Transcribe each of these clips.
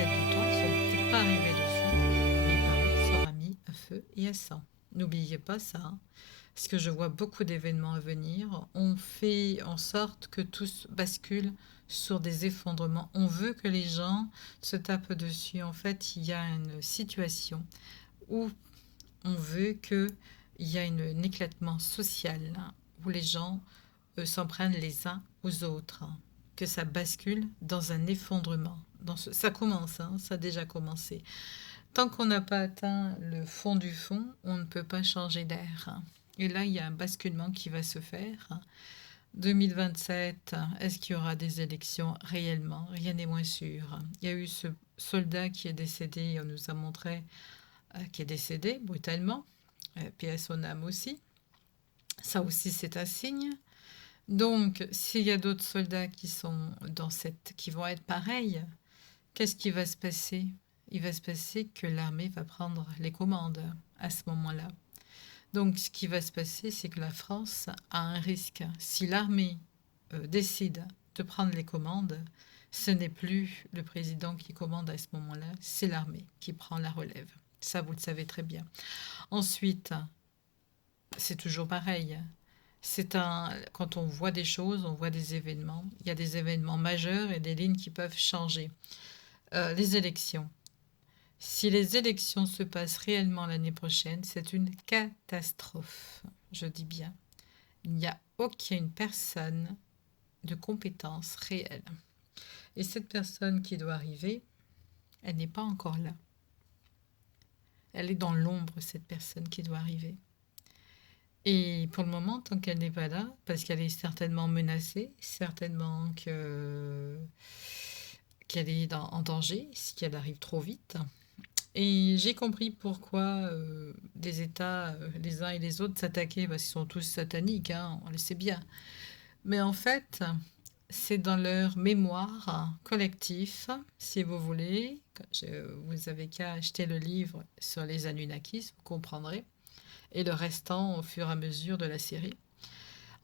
tête de temps, ils sont peut-être pas arrivés dessus, mais Paris sera mis à feu et à sang. N'oubliez pas ça, hein, parce que je vois beaucoup d'événements à venir. On fait en sorte que tout bascule sur des effondrements. On veut que les gens se tapent dessus. En fait, il y a une situation où on veut qu'il y ait un éclatement social, hein, où les gens s'en prennent les uns aux autres, hein, que ça bascule dans un effondrement. Ça commence, hein, ça a déjà commencé. Tant qu'on n'a pas atteint le fond du fond, on ne peut pas changer d'air, hein. Et là, il y a un basculement qui va se faire. 2027, est-ce qu'il y aura des élections réellement? Rien n'est moins sûr. Il y a eu ce soldat qui est décédé, on nous a montré, qui est décédé brutalement, paix à son âme aussi. Ça aussi, c'est un signe. Donc, s'il y a d'autres soldats qui sont qui vont être pareils, qu'est-ce qui va se passer? Il va se passer que l'armée va prendre les commandes à ce moment-là. Donc, ce qui va se passer, c'est que la France a un risque. Si l'armée décide de prendre les commandes, ce n'est plus le président qui commande à ce moment-là, c'est l'armée qui prend la relève. Ça, vous le savez très bien. Ensuite, c'est toujours pareil. Quand on voit des choses, on voit des événements. Il y a des événements majeurs et des lignes qui peuvent changer. Les élections. Si les élections se passent réellement l'année prochaine, c'est une catastrophe. Je dis bien. Il n'y a aucune personne de compétence réelle. Et cette personne qui doit arriver, elle n'est pas encore là. Elle est dans l'ombre, cette personne qui doit arriver. Et pour le moment, tant qu'elle n'est pas là, parce qu'elle est certainement menacée, certainement qu'elle est en danger si elle arrive trop vite. Et j'ai compris pourquoi des États, les uns et les autres, s'attaquaient, parce qu'ils sont tous sataniques, hein, on le sait bien. Mais en fait, c'est dans leur mémoire collectif, si vous voulez. Vous avez qu'à acheter le livre sur les Anunnakis, vous comprendrez. Et le restant au fur et à mesure de la série.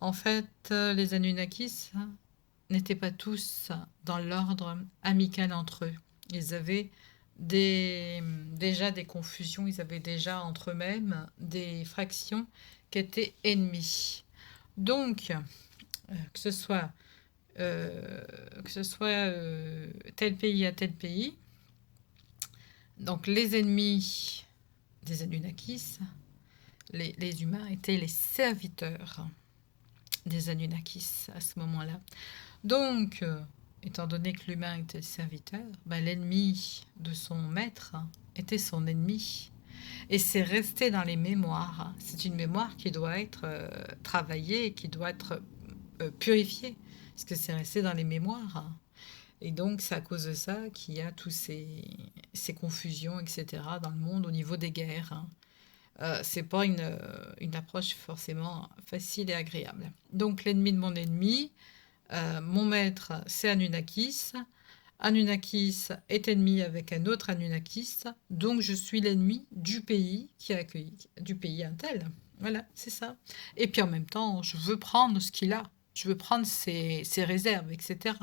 En fait, les Anunnakis n'étaient pas tous dans l'ordre amical entre eux. Ils avaient déjà des confusions, ils avaient déjà entre eux-mêmes des fractions qui étaient ennemies. Donc, que ce soit, tel pays à tel pays, donc les ennemis des Anunnakis, les humains étaient les serviteurs des Anunnakis à ce moment-là. Donc, étant donné que l'humain était le serviteur, l'ennemi de son maître était son ennemi. Et c'est resté dans les mémoires. C'est une mémoire qui doit être travaillée, qui doit être purifiée, parce que c'est resté dans les mémoires. Et donc, c'est à cause de ça qu'il y a tous ces confusions, etc., dans le monde au niveau des guerres. C'est pas une approche forcément facile et agréable. Donc, l'ennemi de mon ennemi, mon maître, c'est Anunnakis. Anunnakis est ennemi avec un autre Anunnakis, donc je suis l'ennemi du pays qui a accueilli, du pays intel. Voilà, c'est ça. Et puis en même temps, je veux prendre ce qu'il a, je veux prendre ses réserves, etc.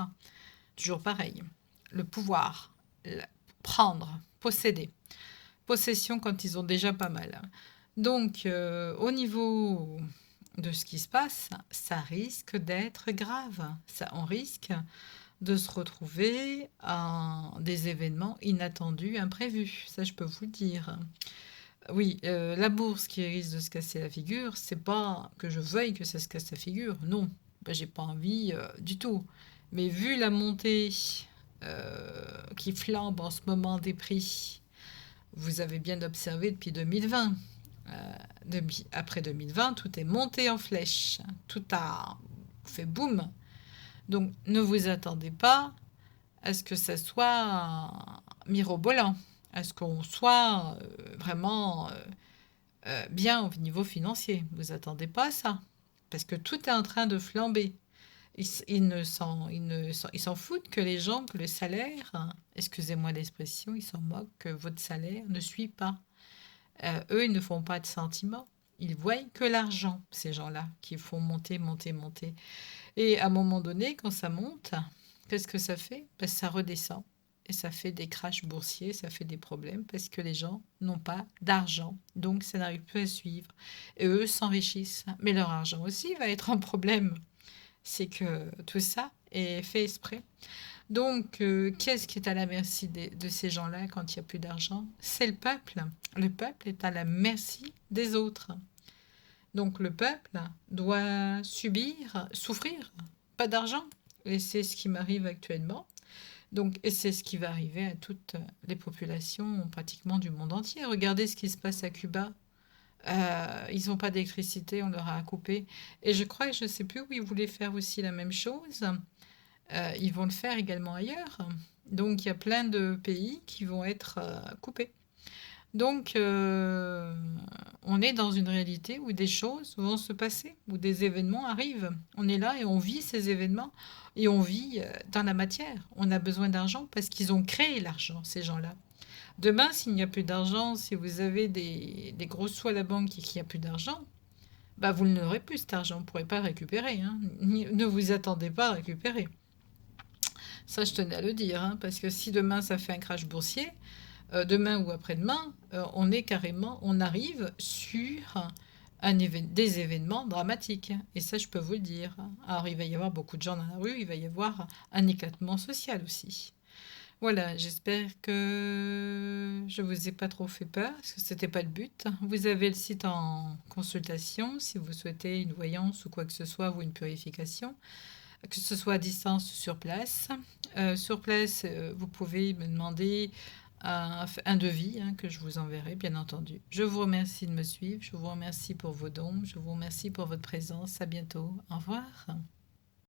Toujours pareil. Le pouvoir, prendre, posséder. Possession quand ils ont déjà pas mal. Donc, au niveau de ce qui se passe, ça risque d'être grave. On risque de se retrouver à des événements inattendus, imprévus. Ça, je peux vous le dire. Oui, la bourse qui risque de se casser la figure, c'est pas que je veuille que ça se casse la figure. Non, j'ai pas envie du tout. Mais vu la montée qui flambe en ce moment des prix, vous avez bien observé depuis 2020. Après 2020, tout est monté en flèche. Tout a fait boum. Donc, ne vous attendez pas à ce que ça soit mirobolant, à ce qu'on soit vraiment bien au niveau financier. Vous attendez pas à ça, parce que tout est en train de flamber. Ils s'en foutent que les gens, que le salaire, hein, excusez-moi l'expression, ils s'en moquent que votre salaire ne suit pas. Eux, ils ne font pas de sentiments. Ils voient que l'argent, ces gens-là, qui font monter, monter, monter. Et à un moment donné, quand ça monte, qu'est-ce que ça fait? Ça redescend. et ça fait des crashs boursiers, ça fait des problèmes parce que les gens n'ont pas d'argent. Donc, ça n'arrive plus à suivre. Et eux s'enrichissent. Mais leur argent aussi va être un problème. C'est que tout ça est fait exprès. Donc, qu'est-ce qui est à la merci de ces gens-là quand il n'y a plus d'argent? C'est le peuple. Le peuple est à la merci des autres. Donc, le peuple doit subir, souffrir, pas d'argent. Et c'est ce qui m'arrive actuellement. Donc, et c'est ce qui va arriver à toutes les populations pratiquement du monde entier. Regardez ce qui se passe à Cuba. Ils n'ont pas d'électricité, on leur a coupé. Et je crois, je ne sais plus où ils voulaient faire aussi la même chose. Ils vont le faire également ailleurs. Donc il y a plein de pays qui vont être coupés. Donc on est dans une réalité où des choses vont se passer, où des événements arrivent. On est là et on vit ces événements et on vit dans la matière. On a besoin d'argent parce qu'ils ont créé l'argent, ces gens-là. Demain, s'il n'y a plus d'argent, si vous avez des gros sous à la banque et qu'il n'y a plus d'argent, bah vous n'aurez plus cet argent, vous ne pourrez pas le récupérer. Hein. Ne vous attendez pas à récupérer. Ça, je tenais à le dire, hein, parce que si demain ça fait un crash boursier, demain ou après-demain, on est carrément, on arrive sur des événements dramatiques. Et ça, je peux vous le dire. Alors, il va y avoir beaucoup de gens dans la rue, il va y avoir un éclatement social aussi. Voilà, j'espère que je vous ai pas trop fait peur, parce que c'était pas le but. Vous avez le site en consultation si vous souhaitez une voyance ou quoi que ce soit, ou une purification, que ce soit à distance ou sur place. Sur place, vous pouvez me demander un devis hein, que je vous enverrai, bien entendu. Je vous remercie de me suivre, je vous remercie pour vos dons, je vous remercie pour votre présence. À bientôt. Au revoir.